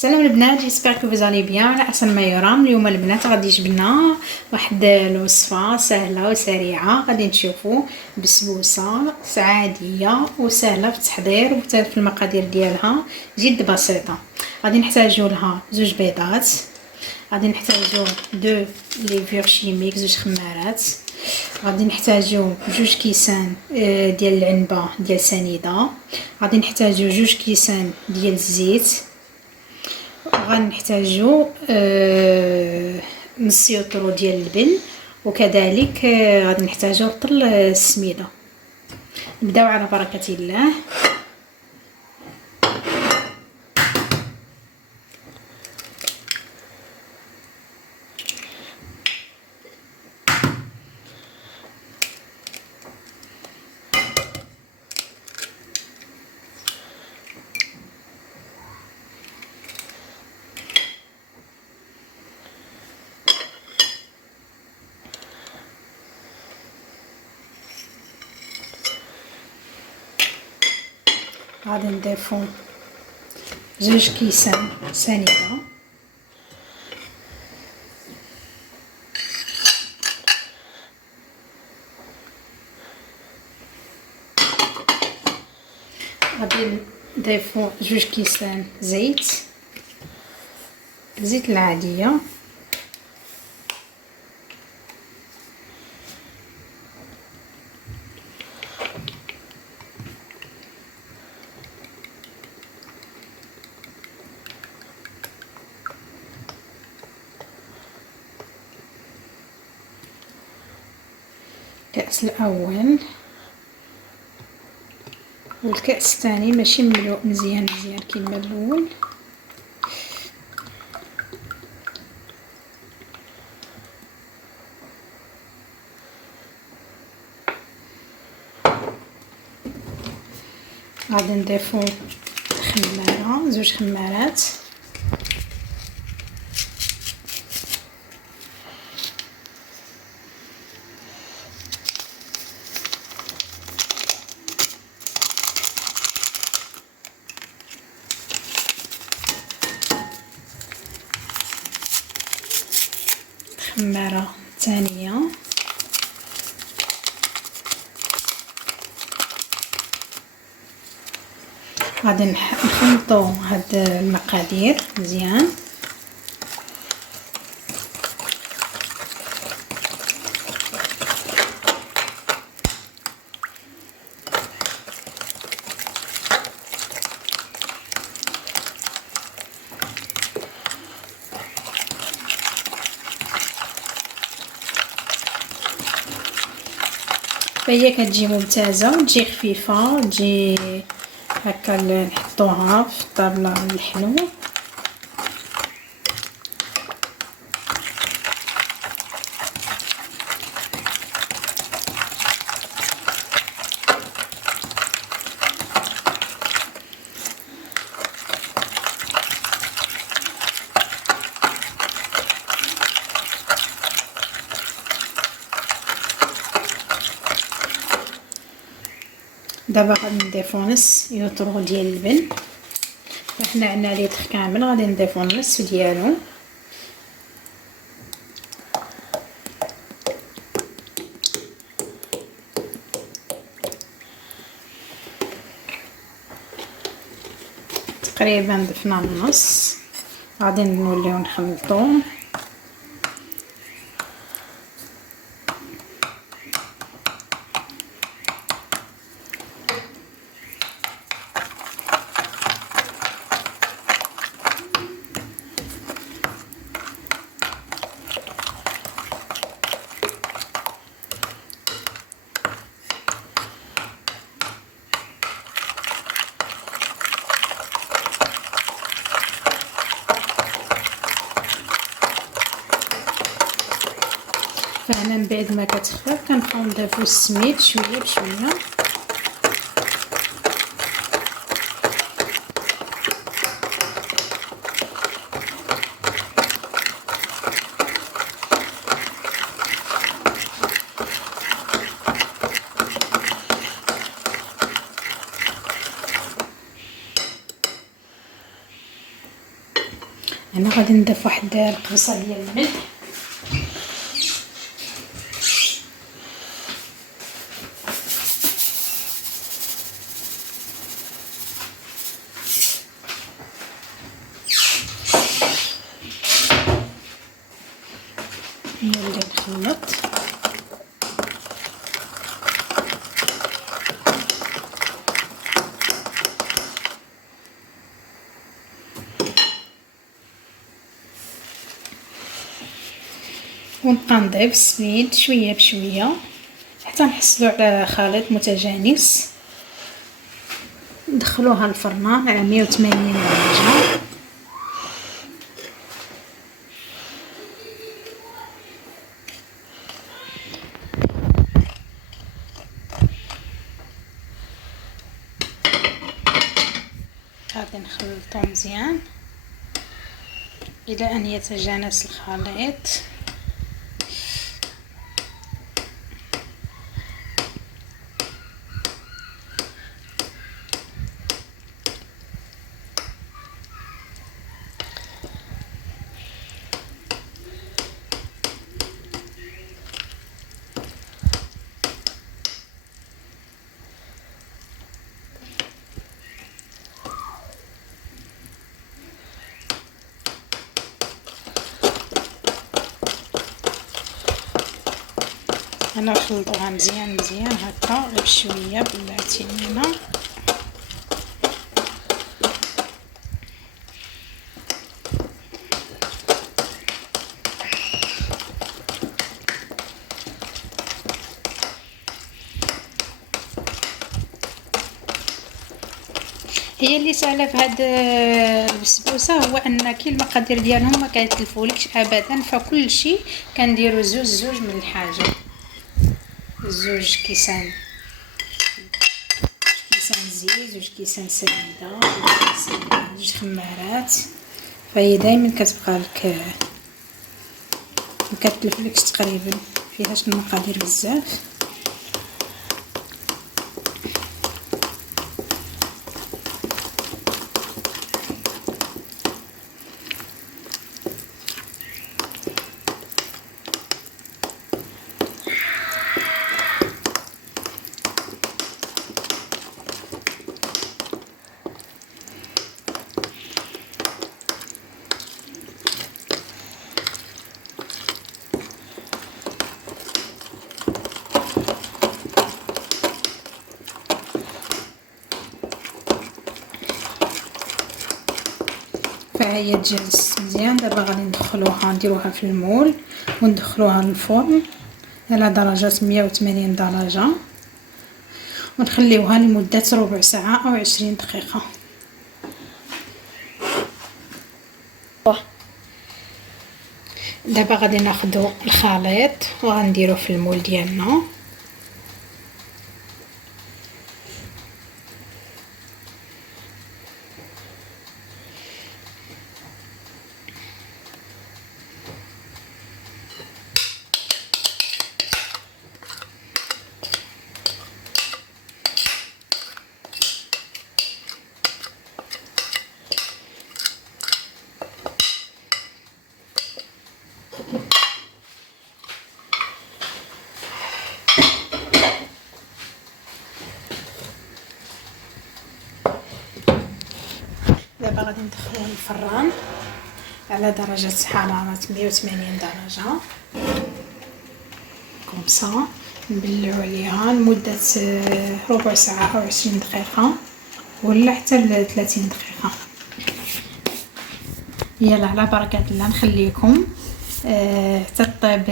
سلام البنات، جيسبر كو فوزالي بيان على احسن ما يرام. اليوم البنات غادي جبنا واحد الوصفه سهله وسريعه. غادي نشوفوا بسبوسه عاديه وسهله في التحضير وفي المقادير ديالها جد بسيطه. غادي نحتاجوا لها زوج بيضات، غادي نحتاجوا دو ليفور شيميك زوج خمارات، غادي نحتاجوا جوج كيسان ديال العنبه ديال سنيده، غادي نحتاجوا جوج كيسان ديال الزيت، غنحتاجو نص يوطرو ديال اللبن، وكذلك غادي نحتاجو طل السميده. نبداو على بركه الله. غادي نضيفو زوج كيسان سنيده، غادي نضيفو جوج كيسان زيت العاديه، الكأس الاول والكأس الثاني ماشي مملوء مزيان كيما الاول. غادي نضيفو خماره زوج خمارات، خماره ثانيه، غادي نخلطو هاد المقادير مزيان. فهي كتجي ممتازه وتجي خفيفه، تجي هكا نحطوها في الطابله الحلو. دابا غادي نضيفو نص يوطرو ديال اللبن، حنا عندنا ليتر كامل، غادي نضيفو نص ديالو. تقريبا ضفنا النص، غادي نوليو نخلطو. فهنا من بعد ما كتخفق كنبقاو نضيفو السميد شويه بشويه. انا غادي نضيف واحد القبصه ديال الملح، نبدا نخلط. ونبقى نضيف السميد شويه بشويه حتى نحصلوا على خليط متجانس. ندخلوها الفرن على 180 درجه. غادي نخلطو مزيان الى ان يتجانس الخليط. انا نخلطوها مزيان هكا غير بشويه بالعتيمينه. هي اللي سهله في هاد البسبوسه هو ان كي المقادير ديالهم ما كيتلفولكش ابدا، فكل شيء كنديروا زوج من الحاجه، زوج كيسان زيت، زوج كيسان سميده، زوج خمارات. فهي دائما كتبقى لك ما كتلفلكش تقريبا، فيهاش المقادير بزاف. فهي تجهز مزيان. دابا غادي نديروها في المول وندخلوها للفرن على درجة 180 درجة ونخليوها لمدة ربع ساعة أو 20 دقيقة. دابا غادي ناخدو الخليط وغنديروه في المول ديالنا. دابا غادي ندخلوه للفران على درجة حرارة 180 درجة كومسا، نبلعو عليها لمدة ربع ساعة أو 20 دقيقة ولا حتى 30 دقيقة. يلا على بركة الله نخليكم حتى طيب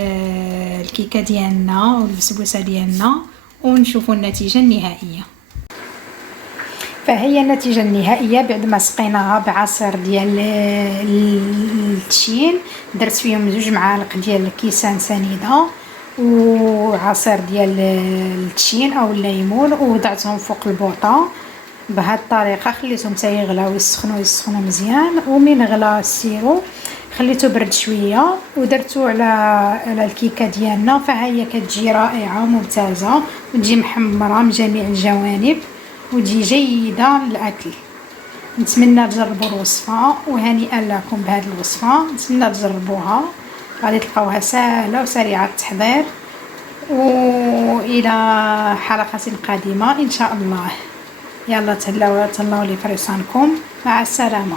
الكيكة ديالنا والبسبوسة ديالنا ونشوفوا النتيجة النهائية. فهي النتيجة النهائية بعد ما سقيناها بعصير ديال التشين. درت فيهم 2 معالق ديال الكيسان سنيده وعصير ديال التشين او الليمون ووضعتهم فوق البوطه بهذه الطريقه. خليتهم حتى يغلاو يسخنوا مزيان، ومن غلا السيرو خليته برد شويه ودرتو على الكيكه ديالنا. فهي كتجي رائعه وممتازه وتجي محمره من جميع الجوانب وتجي جيده للاكل. نتمنى تجربوا الوصفه، وهنيئا لكم بهذه الوصفه. نتمنى تجربوها، غادي تلقاوها سهله وسريعه التحضير. والى حلقه قادمه ان شاء الله. يلا تهلاو لي فريسانكم، مع السلامه.